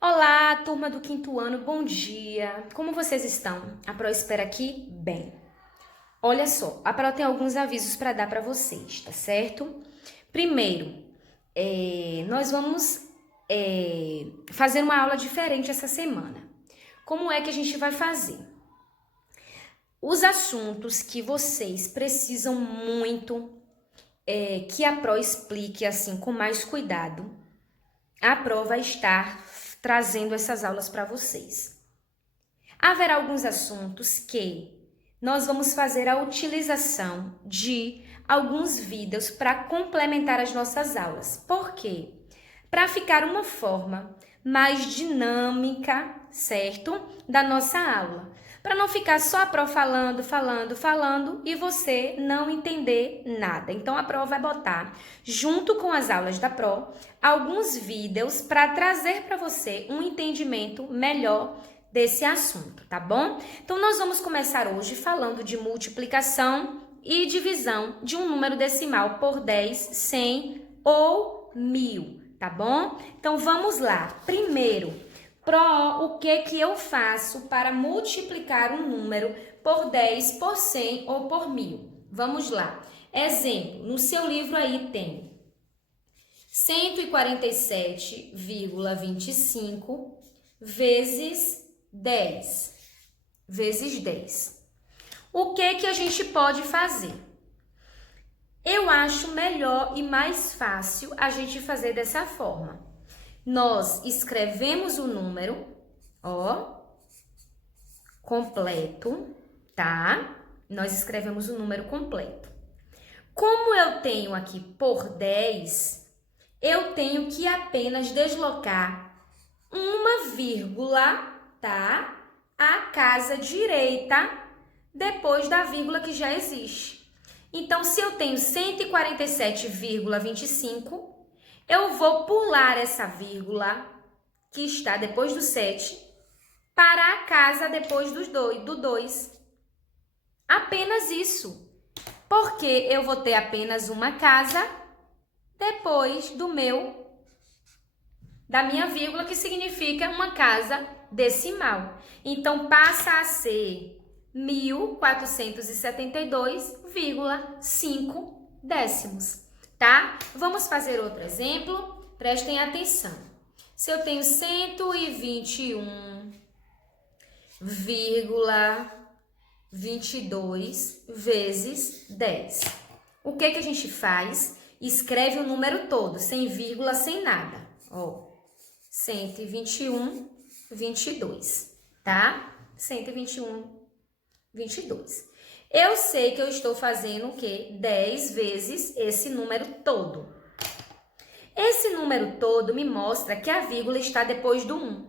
Olá, turma do quinto ano, bom dia! Como vocês estão? A Pro espera aqui? Bem. Olha só, a Pro tem alguns avisos para dar para vocês, tá certo? Primeiro, nós vamos fazer uma aula diferente essa semana. Como é que a gente vai fazer? Os assuntos que vocês precisam muito que a Pro explique assim com mais cuidado, a Pro vai estar trazendo essas aulas para vocês. Haverá alguns assuntos que nós vamos fazer a utilização de alguns vídeos para complementar as nossas aulas. Por quê? Para ficar uma forma mais dinâmica, certo? Da nossa aula. Para não ficar só a Pro falando e você não entender nada. Então a Pro vai botar, junto com as aulas da Pro, alguns vídeos para trazer para você um entendimento melhor desse assunto, tá bom? Então nós vamos começar hoje falando de multiplicação e divisão de um número decimal por 10, 100 ou 1000, tá bom? Então vamos lá. Primeiro, o que eu faço para multiplicar um número por 10, por 100 ou por 1000? Vamos lá. Exemplo, no seu livro aí tem 147,25 vezes 10 vezes 10. O que a gente pode fazer? Eu acho melhor e mais fácil a gente fazer dessa forma. Nós escrevemos o número, ó, completo, tá? Nós escrevemos o número completo. Como eu tenho aqui por 10, eu tenho que apenas deslocar uma vírgula, tá? A casa direita depois da vírgula que já existe. Então, se eu tenho 147,25, eu vou pular essa vírgula que está depois do 7 para a casa depois do 2. Apenas isso. Porque eu vou ter apenas uma casa depois da minha vírgula, que significa uma casa decimal. Então, passa a ser 1472,5 décimos, tá? Vamos fazer outro exemplo? Prestem atenção. Se eu tenho 121,22 vezes 10. O que a gente faz? Escreve o número todo, sem vírgula, sem nada. Ó, 121,22, tá? 121,22. Eu sei que eu estou fazendo o quê? 10 vezes esse número todo. Esse número todo me mostra que a vírgula está depois do 1.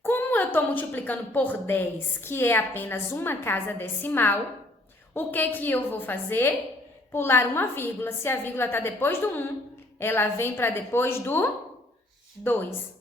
Como eu estou multiplicando por 10, que é apenas uma casa decimal, o que eu vou fazer? Pular uma vírgula. Se a vírgula está depois do 1, ela vem para depois do 2.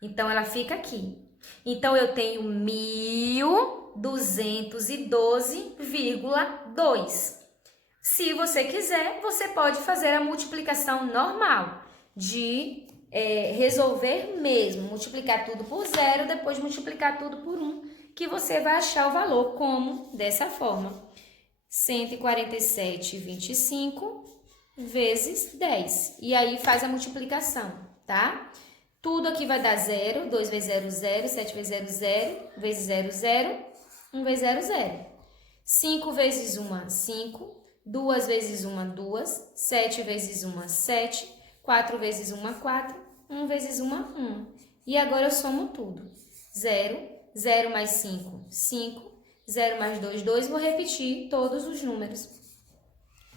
Então, ela fica aqui. Então, eu tenho 1212,2. Se você quiser, você pode fazer a multiplicação normal de resolver mesmo. Multiplicar tudo por 0, depois multiplicar tudo por 1, que você vai achar o valor como? Dessa forma. 147,25 vezes 10. E aí, faz a multiplicação, tá? Tudo aqui vai dar 0, 2 vezes 0, 0, 7 vezes 0, 0, vezes 0, 0, 1 vezes 0, 0. 5 vezes 1, 5, 2 vezes 1, 2, 7 vezes 1, 7, 4 vezes 1, 4, 1 vezes 1, 1. E agora eu somo tudo. 0, 0 mais 5, 5, 0 mais 2, 2. Vou repetir todos os números.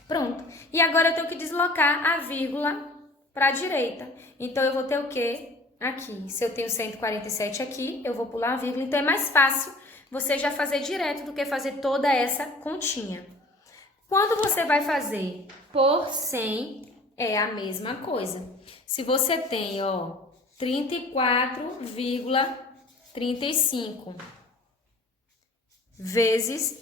Pronto. E agora eu tenho que deslocar a vírgula para a direita. Então, eu vou ter o quê? Aqui. Se eu tenho 147 aqui, eu vou pular a vírgula. Então, é mais fácil você já fazer direto do que fazer toda essa continha. Quando você vai fazer por 100, é a mesma coisa. Se você tem, ó, 34,35 vezes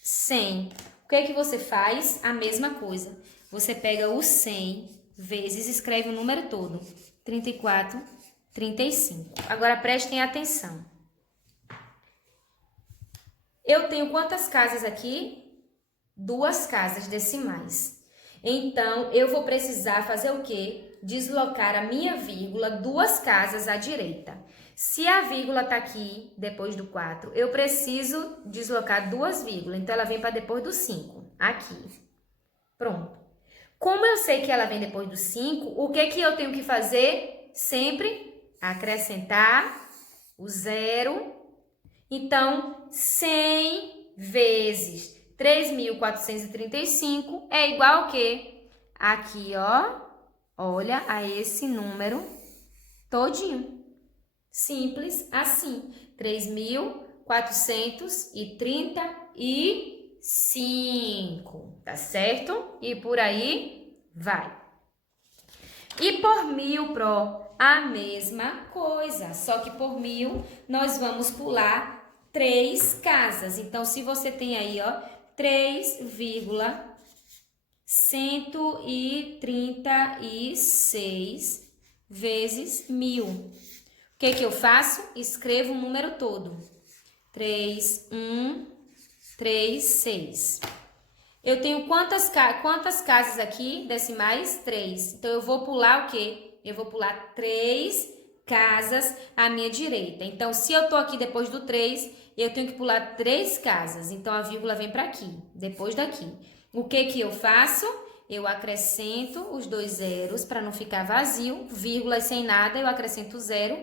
100. O que você faz? A mesma coisa. Você pega o 100 vezes, escreve o número todo. 34, 35. Agora, prestem atenção. Eu tenho quantas casas aqui? 2 casas decimais. Então, eu vou precisar fazer o quê? Deslocar a minha vírgula 2 casas à direita. Se a vírgula está aqui, depois do 4, eu preciso deslocar 2 vírgulas. Então, ela vem para depois do 5. Aqui. Pronto. Como eu sei que ela vem depois do 5, o que que eu tenho que fazer? Sempre acrescentar o 0. Então, 100 vezes 3.435 é igual ao quê? Aqui, ó, olha a esse número todinho. Simples assim. 3.435, tá certo? E por aí vai. E por 1000, a mesma coisa, só que por 1000 nós vamos pular 3 casas. Então, se você tem aí, ó, 3,136 vezes 1000. O que que eu faço? Escrevo o número todo. 3,136. Eu tenho quantas casas aqui? Decimais? 3. Então, eu vou pular o quê? Eu vou pular 3 casas à minha direita. Então, se eu tô aqui depois do 3, eu tenho que pular 3 casas. Então, a vírgula vem para aqui, depois daqui. O que que eu faço? Eu acrescento os 2 zeros para não ficar vazio, vírgula sem nada, eu acrescento 0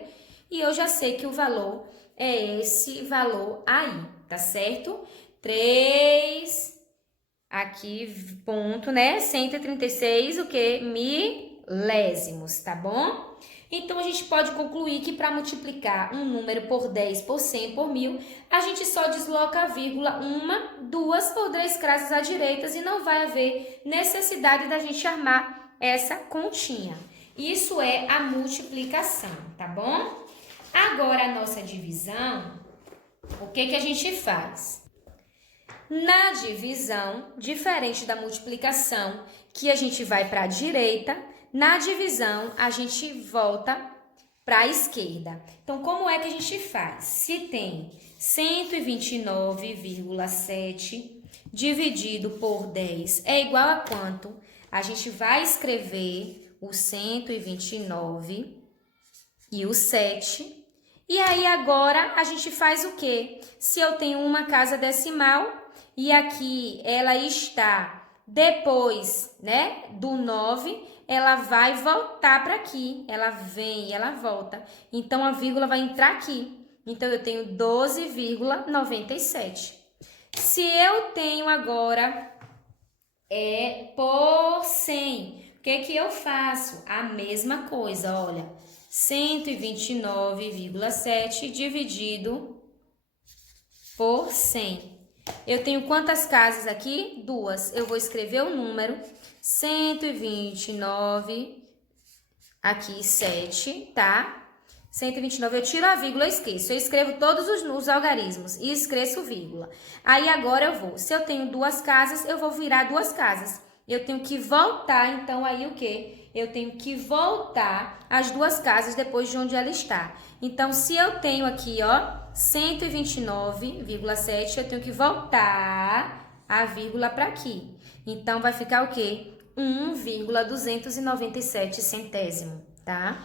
e eu já sei que o valor é esse valor aí, tá certo? 3, aqui, ponto, né? 136, o quê? Milésimos, tá bom? Então, a gente pode concluir que para multiplicar um número por 10, por 100, por 1000, a gente só desloca a vírgula 1, 2 ou 3 casas à direita e não vai haver necessidade da gente armar essa continha. Isso é a multiplicação, tá bom? Agora, a nossa divisão, o que que a gente faz? Na divisão, diferente da multiplicação, que a gente vai para a direita, na divisão, a gente volta para a esquerda. Então, como é que a gente faz? Se tem 129,7 dividido por 10 é igual a quanto? A gente vai escrever o 129 e o 7. E aí, agora, a gente faz o quê? Se eu tenho uma casa decimal e aqui ela está depois, né, do 9, ela vai voltar para aqui. Ela vem e ela volta. Então, a vírgula vai entrar aqui. Então, eu tenho 12,97. Se eu tenho agora por 100, o que que eu faço? A mesma coisa, olha. 129,7 dividido por 100. Eu tenho quantas casas aqui? 2. Eu vou escrever o número 129, aqui 7, tá? 129, eu tiro a vírgula e esqueço. Eu escrevo todos os algarismos e esqueço vírgula. Aí agora eu vou. Se eu tenho 2 casas, eu vou virar 2 casas. Eu tenho que voltar, então aí o quê? Eu tenho que voltar as 2 casas depois de onde ela está. Então, se eu tenho aqui, ó, 129,7, eu tenho que voltar a vírgula para aqui. Então, vai ficar o quê? 1,297 centésimo, tá?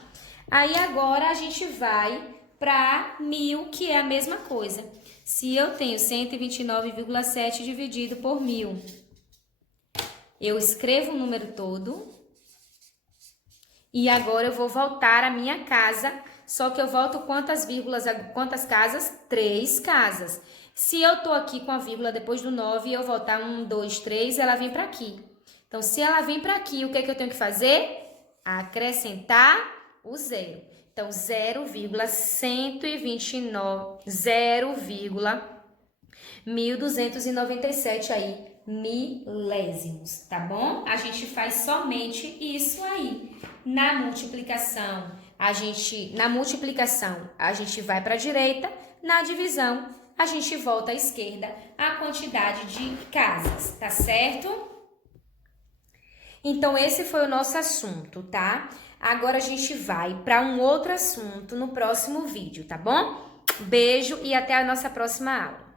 Aí, agora, a gente vai para 1000, que é a mesma coisa. Se eu tenho 129,7 dividido por 1000, eu escrevo o número todo. E agora eu vou voltar à minha casa, só que eu volto quantas vírgulas, quantas casas? 3 casas. Se eu tô aqui com a vírgula depois do 9 e eu voltar 1, 2, 3, ela vem para aqui. Então, se ela vem para aqui, o que é que eu tenho que fazer? Acrescentar o 0. Então, 0,129, 0,1297 aí, milésimos, tá bom? A gente faz somente isso aí. Na multiplicação, a gente vai para a direita, na divisão, a gente volta à esquerda a quantidade de casas, tá certo? Então, esse foi o nosso assunto, tá? Agora a gente vai para um outro assunto no próximo vídeo, tá bom? Beijo e até a nossa próxima aula.